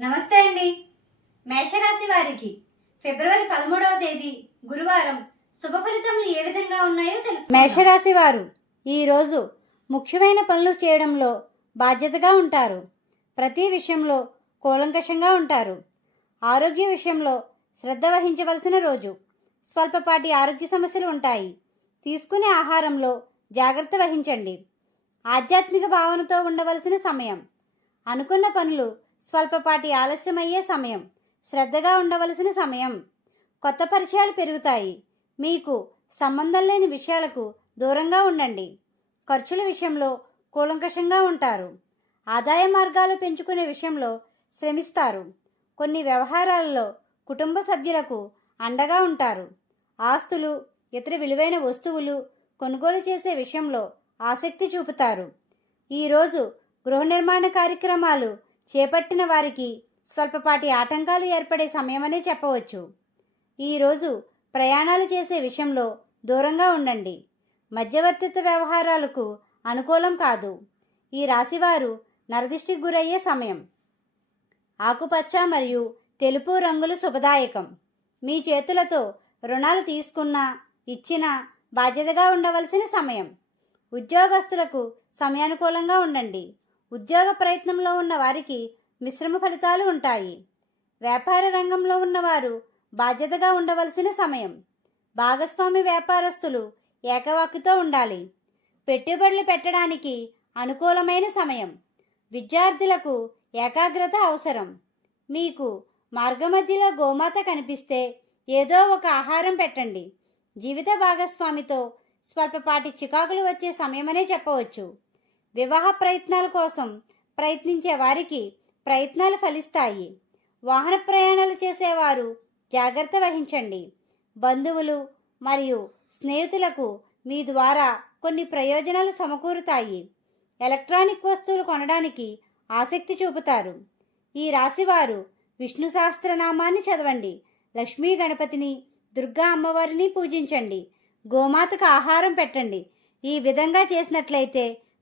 నమస్తే అండి. మేషరాశి వారికి ఫిబ్రవరి పదమూడవ తేదీ గురువారం శుభ ఫలితములు ఏ విధంగా ఉన్నాయో తెలుసు మేషరాశి వారు ఈరోజు ముఖ్యమైన పనులు చేయడంలో బాధ్యతగా ఉంటారు. ప్రతి విషయంలో కూలంకషంగా ఉంటారు. ఆరోగ్య విషయంలో శ్రద్ధ వహించవలసిన రోజు. స్వల్పపాటి ఆరోగ్య సమస్యలు ఉంటాయి. తీసుకునే ఆహారంలో జాగ్రత్త వహించండి. ఆధ్యాత్మిక భావనతో ఉండవలసిన సమయం. అనుకున్న పనులు స్వల్పపాటి ఆలస్యమయ్యే సమయం. శ్రద్ధగా ఉండవలసిన సమయం. కొత్త పరిచయాలు పెరుగుతాయి. మీకు సంబంధం లేని విషయాలకు దూరంగా ఉండండి. ఖర్చుల విషయంలో కూలంకషంగా ఉంటారు. ఆదాయ మార్గాలు పెంచుకునే విషయంలో శ్రమిస్తారు. కొన్ని వ్యవహారాలలో కుటుంబ సభ్యులకు అండగా ఉంటారు. ఆస్తులు ఇతర విలువైన వస్తువులు కొనుగోలు చేసే విషయంలో ఆసక్తి చూపుతారు. ఈరోజు గృహ నిర్మాణ కార్యక్రమాలు చేపట్టిన వారికి స్వల్పపాటి ఆటంకాలు ఏర్పడే సమయమనే చెప్పవచ్చు. ఈరోజు ప్రయాణాలు చేసే విషయంలో దూరంగా ఉండండి. మధ్యవర్తిత్వ వ్యవహారాలకు అనుకూలం కాదు. ఈ రాశివారు నరదిష్టికి గురయ్యే సమయం. ఆకుపచ్చ మరియు తెలుపు రంగులు శుభదాయకం. మీ చేతులతో రుణాలు తీసుకున్నా ఇచ్చినా బాధ్యతగా ఉండవలసిన సమయం. ఉద్యోగస్తులకు సమయానుకూలంగా ఉండండి. ఉద్యోగ ప్రయత్నంలో ఉన్న వారికి మిశ్రమ ఫలితాలు ఉంటాయి. వ్యాపార రంగంలో ఉన్నవారు బాధ్యతగా ఉండవలసిన సమయం. భాగస్వామి వ్యాపారస్తులు ఏకవాక్యతో ఉండాలి. పెట్టుబడులు పెట్టడానికి అనుకూలమైన సమయం. విద్యార్థులకు ఏకాగ్రత అవసరం. మీకు మార్గమధ్యలో గోమాత కనిపిస్తే ఏదో ఒక ఆహారం పెట్టండి. జీవిత భాగస్వామితో స్వల్పపాటి చికాకులు వచ్చే సమయమనే చెప్పవచ్చు. వివాహ ప్రయత్నాల కోసం ప్రయత్నించే వారికి ప్రయత్నాలు ఫలిస్తాయి. వాహన ప్రయాణాలు చేసేవారు జాగ్రత్త వహించండి. బంధువులు మరియు స్నేహితులకు మీ ద్వారా కొన్ని ప్రయోజనాలు సమకూరుతాయి. ఎలక్ట్రానిక్ వస్తువులు కొనడానికి ఆసక్తి చూపుతారు. ఈ రాశివారు విష్ణు సహస్రనామాన్ని చదవండి. లక్ష్మీ గణపతిని దుర్గా అమ్మవారిని పూజించండి. గోమాతకు ఆహారం పెట్టండి. ఈ విధంగా చేసినట్లయితే